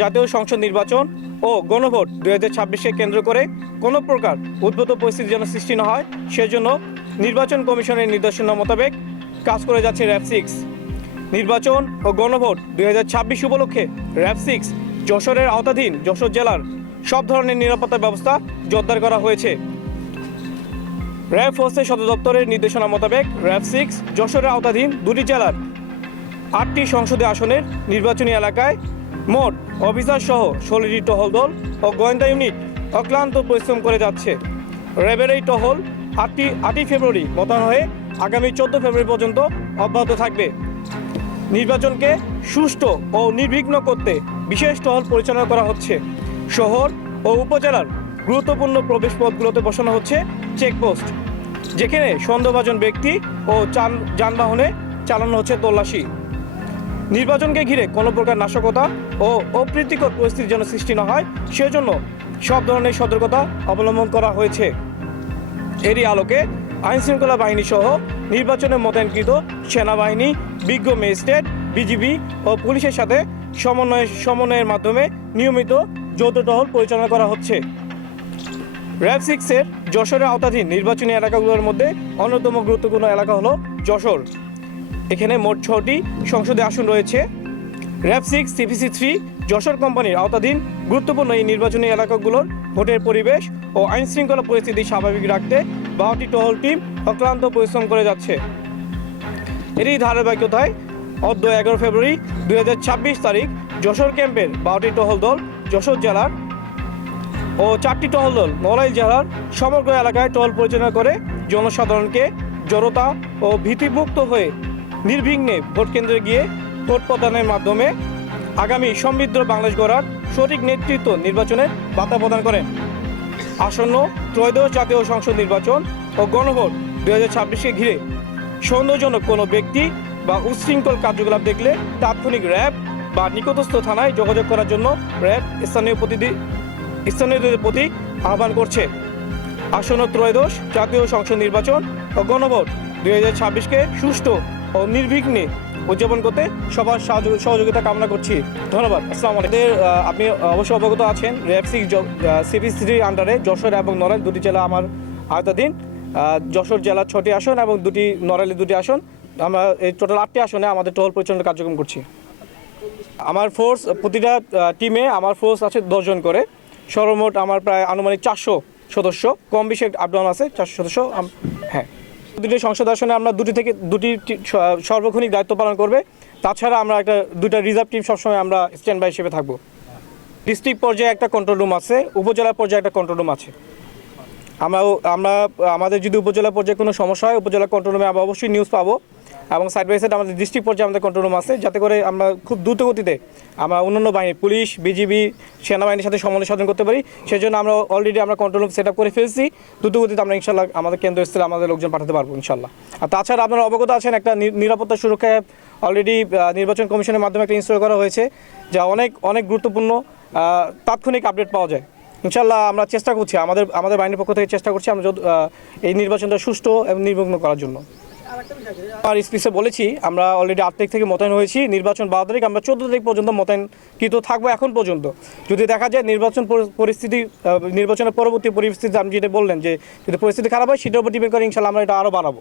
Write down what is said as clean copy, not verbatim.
জাতীয় সংসদ নির্বাচন ও গণভোট 2026কে কেন্দ্র করে কোনো প্রকার উদ্ভূত পরিস্থিতি যেন সৃষ্টি না হয় সেজন্য নির্বাচন কমিশনের নির্দেশনা মোতাবেক কাজ করে যাচ্ছে র্যাব 6। নির্বাচন ও গণভোট 2026 উপলক্ষে র্যাব 6 যশোরের আওতাধীন যশোর জেলার সব ধরনের নিরাপত্তা ব্যবস্থা জোরদার করা হয়েছে। র্যাব ফোর্সের সদর দপ্তরের নির্দেশনা মোতাবেক র্যাব 6 যশোরের আওতাধীন দুটি জেলার 8টি সংসদীয় আসনের নির্বাচনী এলাকায় মোট অফিসার সহ 16টি টহল দল ও গোয়েন্দা ইউনিট অক্লান্ত পরিশ্রম করে যাচ্ছে। র্যাবের এই টহল 8ই ফেব্রুয়ারি মোতায়েন হয়ে আগামী 14 ফেব্রুয়ারি পর্যন্ত অব্যাহত থাকবে। নির্বাচনকে সুষ্ঠু ও নির্বিঘ্ন করতে বিশেষ টহল পরিচালনা করা হচ্ছে। শহর ও উপজেলার গুরুত্বপূর্ণ প্রবেশপথগুলোতে বসানো হচ্ছে চেকপোস্ট, যেখানে সন্দেহভাজন ব্যক্তি ও যানবাহনে চালানো হচ্ছে তল্লাশি। নির্বাচনকে ঘিরে কোনো প্রকার নাশকতা ও অপ্রীতিকর পরিস্থিতি যেন সৃষ্টি না হয় সেজন্য সব ধরনের সতর্কতা অবলম্বন করা হয়েছে। এরই আলোকে আইনশৃঙ্খলা বাহিনী সহ নির্বাচনে মোতায়েনকৃত সেনাবাহিনী, বিজ্ঞ ম্যাজিস্ট্রেট, বিজিবি ও পুলিশের সাথে সমন্বয়ের মাধ্যমে নিয়মিত যৌথ টহল পরিচালনা করা হচ্ছে। র্যাব 6-এর যশোরের আওতাধীন নির্বাচনী এলাকাগুলোর মধ্যে অন্যতম গুরুত্বপূর্ণ এলাকা হলো যশোর। এখানে মোট 6টি সংসদীয় আসন রয়েছে। র্যাব 6 সিপিসি 3 যশোর কোম্পানির আওতাধীন গুরুত্বপূর্ণ এই নির্বাচনী এলাকাগুলোর ভোটের পরিবেশ ও আইনশৃঙ্খলা পরিস্থিতি স্বাভাবিক রাখতে 12টি টহল টিম অক্লান্ত পরিশ্রম করে যাচ্ছে। এরই ধারাবাহিকতায় 11 ফেব্রুয়ারি 2026 তারিখ যশোর ক্যাম্পের 12টি টহল দল যশোর জেলার ও 4টি টহল দল নড়াইল জেলার সমগ্র এলাকায় টহল পরিচালনা করে জনসাধারণকে জড়তা ও ভীতিমুক্ত হয়ে নির্বিঘ্নে ভোট কেন্দ্রে গিয়ে ভোট প্রদানের মাধ্যমে আগামী সমৃদ্ধ বাংলাদেশ গড়ার সঠিক নেতৃত্ব নির্বাচনের বার্তা প্রদান করেন। আসন্ন ত্রয়োদশ জাতীয় সংসদ নির্বাচন ও গণভোট 2026কে ঘিরে সন্দেহজনক কোনো ব্যক্তি বা উচ্ছৃঙ্খল কার্যকলাপ দেখলে তাৎক্ষণিক র্যাব বা নিকটস্থ থানায় যোগাযোগ করার জন্য র্যাব স্থানীয়দের প্রতি আহ্বান করছে। আসন্ন ত্রয়োদশ জাতীয় সংসদ নির্বাচন ও গণভোট 2026কে সুষ্ঠু ও নির্বিঘ্নে উদযাপন করতে সবার সহযোগিতা কামনা করছি। ধন্যবাদ। আসসালামু আলাইকুম। আপনি অবশ্যই অবগত আছেন র্যাব 6 সিপিসি আন্ডারে যশোর এবং নড়াইল দুটি জেলা আমার আওতাধীন। যশোর জেলার 6টি আসন এবং নড়াইলের 2টি আসন। আমরা এই টোটাল 8টি আসনে আমাদের টহল পরিচালনার কার্যক্রম করছি। আমার ফোর্স প্রতিটা টিমে আমার ফোর্স আছে 10 জন করে। সর্বমোট আমার প্রায় আনুমানিক 400 সদস্য, কম বেশি আপ ডাউন আছে 400 সদস্য। হ্যাঁ, দুটি সংসদ আসনে আমরা দুটি সার্বক্ষণিক দায়িত্ব পালন করবে। তাছাড়া আমরা দুইটা রিজার্ভ টিম সবসময় আমরা স্ট্যান্ড বাই হিসেবে থাকবো। ডিস্ট্রিক্ট পর্যায়ে একটা কন্ট্রোল রুম আছে, উপজেলা পর্যায়ে একটা কন্ট্রোল রুম আছে। আমাদের যদি উপজেলা পর্যায়ে কোনো সমস্যা হয় উপজেলা কন্ট্রোল রুমে আমরা অবশ্যই নিউজ পাবো, এবং সাইড বাই সাইড আমাদের ডিস্ট্রিক্ট পর্যায়ে আমাদের কন্ট্রোল রুম আছে, যাতে করে আমরা খুব দ্রুত গতিতে আমরা অন্যান্য বাহিনী, পুলিশ, বিজিবি, সেনাবাহিনীর সাথে সমন্বয় সাধন করতে পারি। সেই জন্য আমরা already control room set up করে ফেলছি। দ্রুত গতিতে আমরা ইনশাল্লাহ আমাদের কেন্দ্রস্থলে আমাদের লোকজন পাঠাতে পারবো ইনশাল্লাহ। আর তাছাড়া আপনারা অবগত আছেন একটা নিরাপত্তা সুরক্ষা অলরেডি নির্বাচন কমিশনের মাধ্যমে একটা ইনস্টল করা হয়েছে, যা অনেক গুরুত্বপূর্ণ তাৎক্ষণিক আপডেট পাওয়া যায়। ইনশাল্লাহ আমরা চেষ্টা করছি, আমাদের বাহিনীর পক্ষ থেকে চেষ্টা করছি আমরা এই নির্বাচনটা সুষ্ঠু এবং নির্বিঘ্ন করার জন্য। আমার স্পিচে বলেছি আমরা অলরেডি 8 তারিখ থেকে মোতায়েন হয়েছি। নির্বাচন 12 তারিখ, আমরা 14 তারিখ পর্যন্ত মোতায়েনকৃত থাকবো এখন পর্যন্ত। যদি দেখা যায় নির্বাচনের পরবর্তী পরিস্থিতি আপনি যেটা বললেন যে যদি পরিস্থিতি খারাপ হয় সেটার উপর ডিপেন্ড করে ইনশাল্লাহ আমরা এটা আরও বাড়াবো।